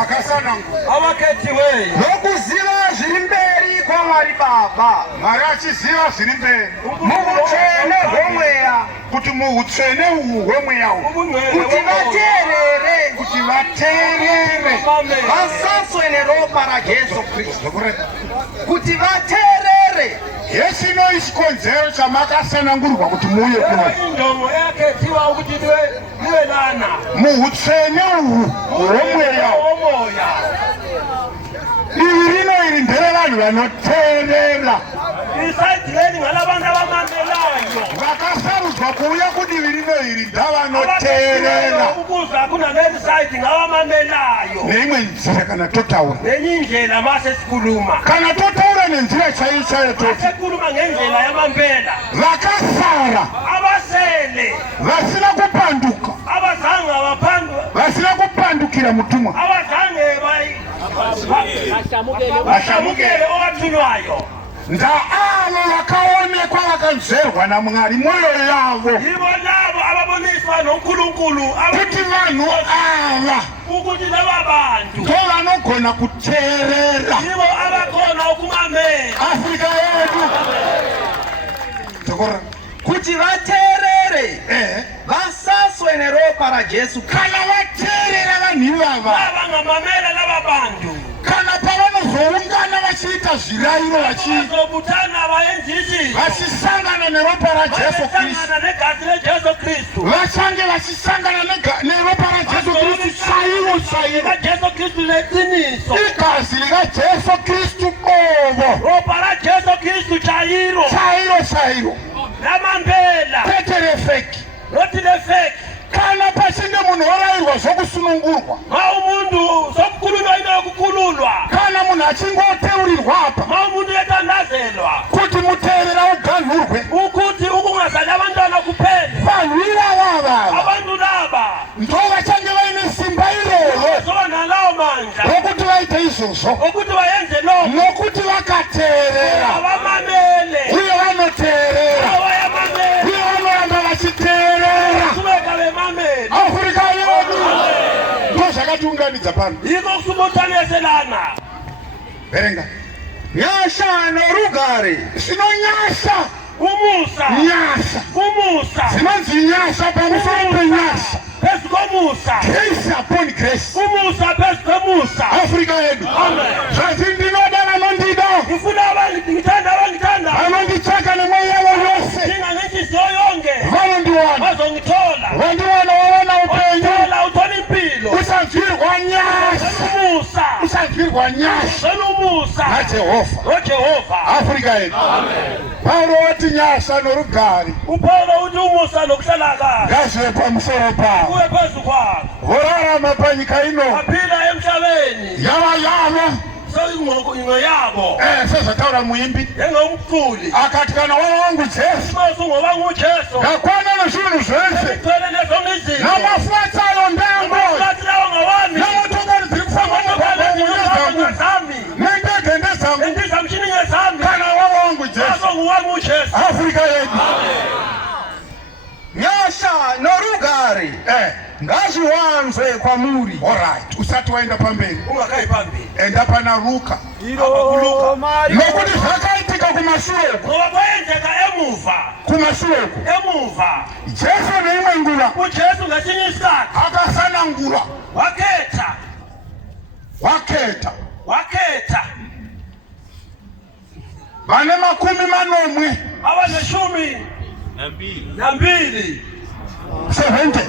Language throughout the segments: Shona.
abasanangulwa abakhethiweyo nokuziba ziri mberi kwa Mwari Baba marachiziva zviri mberi mubutsvene hwomweya kuti muutsvene uhu hwemweya kuti vateerere vasaswe neropa raJesu Kristu kuti vateerere. Yesu ino chikonzero chamakasanangurwa kuti muuye kuno indomo yakhethiwa ukuthi niwe lana muutsvene uhu hwemweya. Divi rino iri nderevanhu vanoteerera isaidileni ngalabantu abamamelayo vakasarudzwa kuuya kudivi rino iri ndavanoteerera ukuza kuna nesaidi ngawamamelayo neimwe nzira kana totaura nenye indlela mase sikhuluma kana totaura nenzira chaiyo chaiyo sikhuluma ngendlela yamambela vakasara abasele vasina kupanduka vasina kupandukira mutumwa abazange vashamukele owathulwayo ndaavo vakaonekwa vakanzverwa naMwari mwoyo yavo ivo lavo avaboniswa noNkulunkulu kuti vanhu ava ukuthi laba bantu ndo vanogona kuteerera ivo avakhona ukumamela Afrika yedu kuti vateerere vasaswe neropa raJesu kana vateerera vanhu ivava vangamamela laba bantu kana pavanozoungana vachiita zvirayiro vazobutana vaenzisi vachisangana neropa raJesu Kristu vachange vachisangana neropa raJesu Kristu chaivo igazi rikaJesu Kristu ovo ropa raJesu Kristu chairo namambela peterefeki notilefeki kana pachinge munhu orayirwa zvokusunungurwa umuntu sokukhululwa into yokukhululwa kana munhu achinge oteurirwa apa umuntu yetandazelwa kuti muteerera uganhurwe ukuthi ukungazali abantwana kuphela vanhu ivavava abantu laba ndo vachange vaine simba iroro zonalawo mandla rokuti vaite izvozvo ukuthi vayenze lokho nokuti vakateerera abamamele uye vanoteerera awayamamele uye vanoramba vachiteerera kubeka bemamele Afrika yedu ndo zvakatiunganidza pano iko kusumuthaneselana verenga nyasha norugare zvinonyasha umusa zvinonzi nyasha pamusoro penyasha phezu komusa grace upon grace umusa phezu komusa Afrika yedu zvati ndinoda vanondida ngifuna ngithanda abangithanda vanonditsvaka nemwoyo yavo yose ndinganenhliziyo yonke vanondiwana bazongithola vandiwana waona upenyu uthola impilo usanzwirwa nyasha umusa usanzwirwa nyasha umusa naJehova noJehova Afrika yedu Paulo wati nyasha norugare uPaulo uthi umusa nokuhlala kahle ngazwe pamusoro pavo kuwe phezu kwakho vorarama panyika ino baphila emhlabeni yava yavo soyingo yabo sezvataura muimbi njengomculi akati kana wana wangu Jesu ngoba nguJesu ndakwana nezvinhu zvese ngithole nezomizini namafuatsayo ndango ngathi lawo ngawami nemotokari dziri kufamba mugwagwa zami nendege ndezangu ndizamshini ngezami kana wana wangu Jesu nguwami uJesu Afrika yedu nyasha norugare ngazviwanzwe kwamuri. Alright, usati waenda pamberi ungakai pamberi enda pana Luka nokuti zvakaitika kumashure ngoba kwenzeka kumashure emuva Jesu neimwe nguva uJesu ngesinye isikhathi akasanangura wakhetha vane 12 abaneshumi nambili 70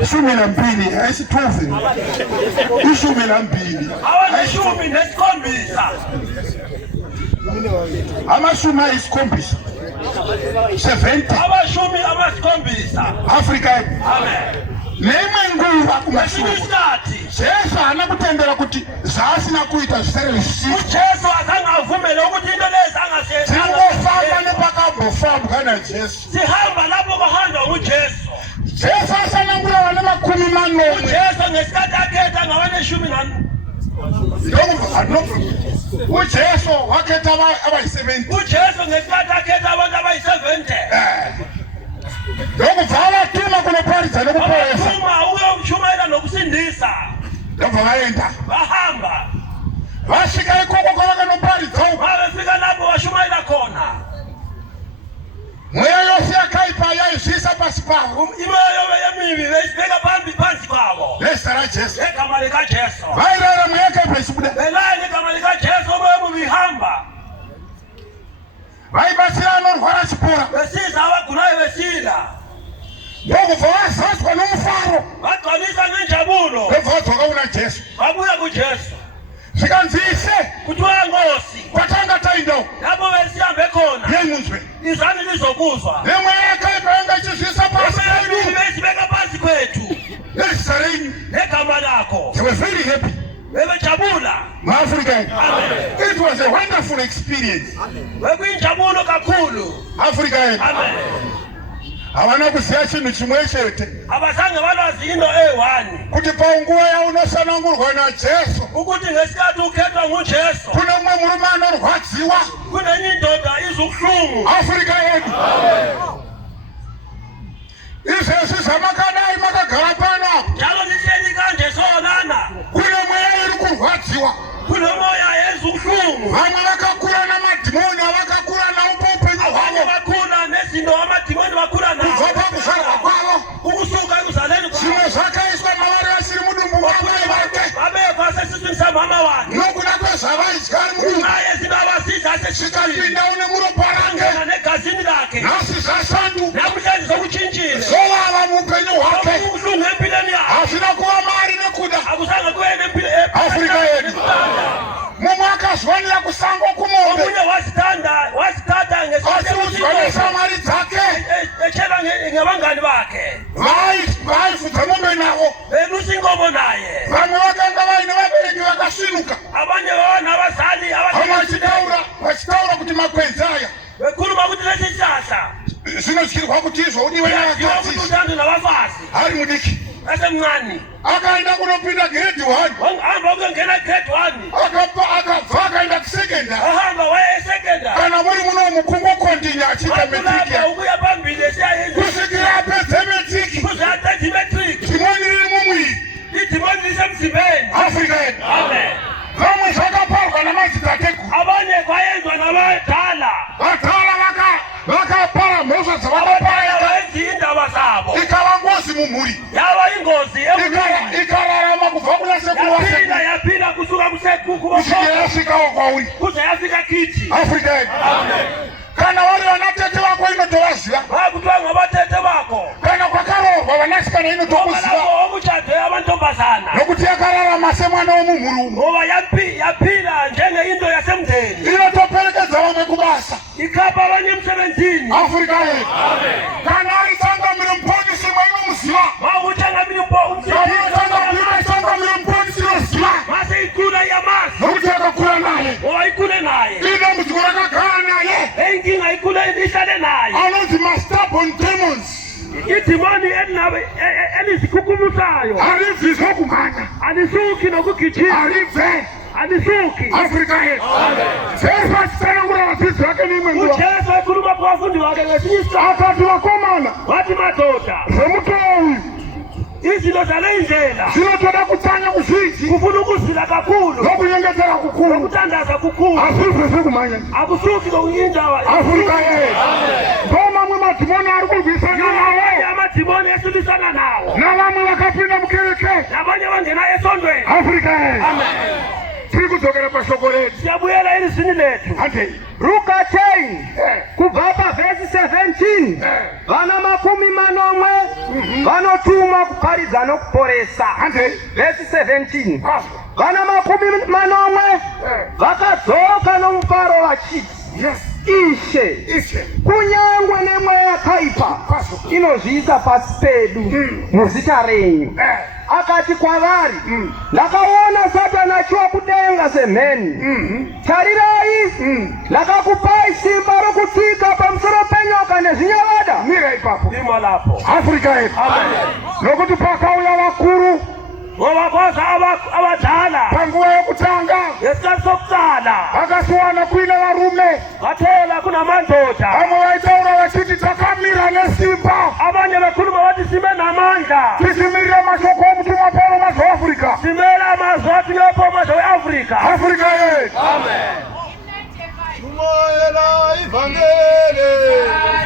12 haisi 12 12 abaneshumi nesikhombisa amashumi ayisikhombisa 70 abashumi abasikhombisa Afrika amen neimwe nguva kumashure isikhathi Jesu hana kutendera kuti zvaasina kuita zvisere zvisiko uJesu akangavumela ukuthi into lezi angasenzi singofamba nepakambofambwa naJesu sihamba lapho kuhanjwa nguJesu Jesu asanangura vane 40 uJesu ngesikhathi akhetha ngabaneshumi uJesu wakhetha abayi-70 uJesu ngesikhathi akhetha abantu abayi-70 lokubva avatuma kunoparidza nokuporesa ukuyomshumayela nokusinda sindisa ndabva vaenda bahamba vasvika ikoko kwavakanoparidza vavefika lapho washumayela khona mweya yose yakaipa yaizvisa pasi pavo imoyo yemibi veyibeka phansi kwavo nezita rajesu negama likajesu vairara mweya yakaipa ichibuda belaye negama likajesu umoya mubi ihamba vaibatsira anorwara chipora besiza abagulayo besila ndokubva vazadzwa nomufaro bagcwalisa ngenjabulo ndobva vadzoka kuna jesu babuya kujesu zvikanzise kuthiwa ngosi kwatanga taindawo lapho besihambe khona yemunzwe izani lizokuzwa nemweya yakaipa yanga ichizvisa pasi emebi pedu besibeka phansi kwethu nezita renyu. negama lakho They were very happy. bebejabula Africa. Amen. It was a wonderful experience. bekuyinjabulo kakhulu Africa. amen Havana kuziya chinhu chimwe chete abazange balwazi into eyi-1 kuti panguva yaunosanangurwa najesu ukuthi ngesikhathi ukhethwa ngujesu kune mumwe murume anorwadziwa. kunenye indoda izwa ubuhlungu Africa yedu izvezvi zvamakadai makagara pano apo njalo lihleli kanje sonana kune mweya iri kurwadziwa. kunomoya yenza ubuhlungu Vamwe vakakura namadhimoni avakakura naupo upenyu abanye hwavo bakhula nezinto amadimoni bakhula kubva nawo pakuzvarwa kwavo. ukusuka ekuzaleni kwabo Zvimwe zvakaiswa mavari asiri mudumbu mwamai vake babekwa sesiswini samama wakhe nokuda kwezvavaidya ari mudumbu naye zinto abasiza asesiswini zvikapinda une muropa range. angena negazini lakhe Nhasi zvasandu namhlanje sokutshintshile zovava muupenyu hwake. ubuhlungu empilweni yakhe Hazvina kuva mari nekuda. akuzange kuye Afrika yedu. Mumwe akazwanira kusango kumombe omunye wasithatha asiudzwanisa mari dzake echela ngebangani bakhe vaifudza mombe navo. belusa inkomo naye Vamwe vakanga vaine vabereki vakasvinuka abanye bana abazali vachitaura kuti makwenzi aya bekhuluma ukuthi lesi sihlahla zvinodyirwa kuti izvoudiwe yaziwa ukuthi navakadzi uthando nabafazi ari mudiki. esemncane Akaenda kunopinda grade 1 ahamba ukungena grade 1 akabva akaenda kusekendari. ahamba waya esekendari Kana muri muno mukungokontinya achiita metiki wakulapha ukuya phambili esiyayenza kusvikira apedze metiki kuze aqede imetric dhimoni riri mumwiri. idimoni lisemzimbeni Afrika yedu amen vamwe zvakaparwa namadzitateguru. abanye kwayenzwa nabadala Vadala vakapara mhosva abadala dzavakapara bayenza indaba zabo ikava ngozi mumhuri yaba ingozi emulini ikararama kubva kuna sekuru wasekuru yaphinda kusuka kusekukhu kusvikira yasvikawo kwauri. kuze yafika kithi Afrika yedu kana vari vanatete vako inotovaziva. vakuthiwa ngabathethe bakho Kana kwakaroorwa vanasikana inotokuziva ngoba omutshado yamantombazana nokuti yakararama semwana womumhuri umo. ngoba yaphila njengeinto yasemndeni Inotoperekedza vamwe kubasa. ikhapha abanye emsebenzini Afrika yedu kana ari tsangamire muponisi mainomuziva. mawukuthi angamile Tsangamire muponisi inoziva mase ikula iyamazi nokuti akakura naye. ngoba ikule naye Idambudziko rakagara naye eyinkinga ikule ihlale naye anonzi mastubborn demons. idimoni elizikhukhumusayo Haribviswa kumhanya. alisuki nokugijima Haribve. alisuki Afrika yedu Jesu achitsanangura vadzidzi vake neimwe nguva ujesu ekhuluma kubafundi wakhe ngesinye isikhathi akati vakomana wathi madoda zvemutowo uyu izinto zale indlela zvinotoda kutsanya kuzhinji kufuna ukuzila kakhulu nokunyengetera kukuru. nokutandaza kukhulu Hazvibviswi kumhanya. akusuki nokuindawa Afrika yedu ndomamwe madhimoni ari kurwisana nawo amadimoni esulisana nawo navamwe vakapinda mukereke. nabanye bangena esondweni Afrika yedu tiri kudzokera pashoko redu. siyabuyela elizini lethu Handei Luka 10 kubva pavhesi 17 vana 40 vanotumwa kuparidza nokuporesa. handei Vhesi 17 vana 40 vakadzoka nomufaro vachiti, Ishe, kunyangwe nemweya yakaipa inozviisa pasi pedu muzita renyu. Akati kwavari, ndakaona Satani achiwa kudenga semheni. Tarirai, ndakakupai simba rokutsika pamusoro penyoka nezvinyavada. mira ipapo. imo lapho Afrika yedu nokuti pakauya vakuru ngoba kwaza abadala panguva yokutanga ngesikhathi sokuqala vakasiwana kuina varume bathola kunamandoda vamwe vaitaura vachiti takamira nesimba abanye bekhuluma bathi sibe namandla tichimirira mashoko omutumwa Paulo mazuva Afrika. simela amazwi athu ngeyophomosha we-afrika. Afrika yethu. Amen. Umoyela ivangeli.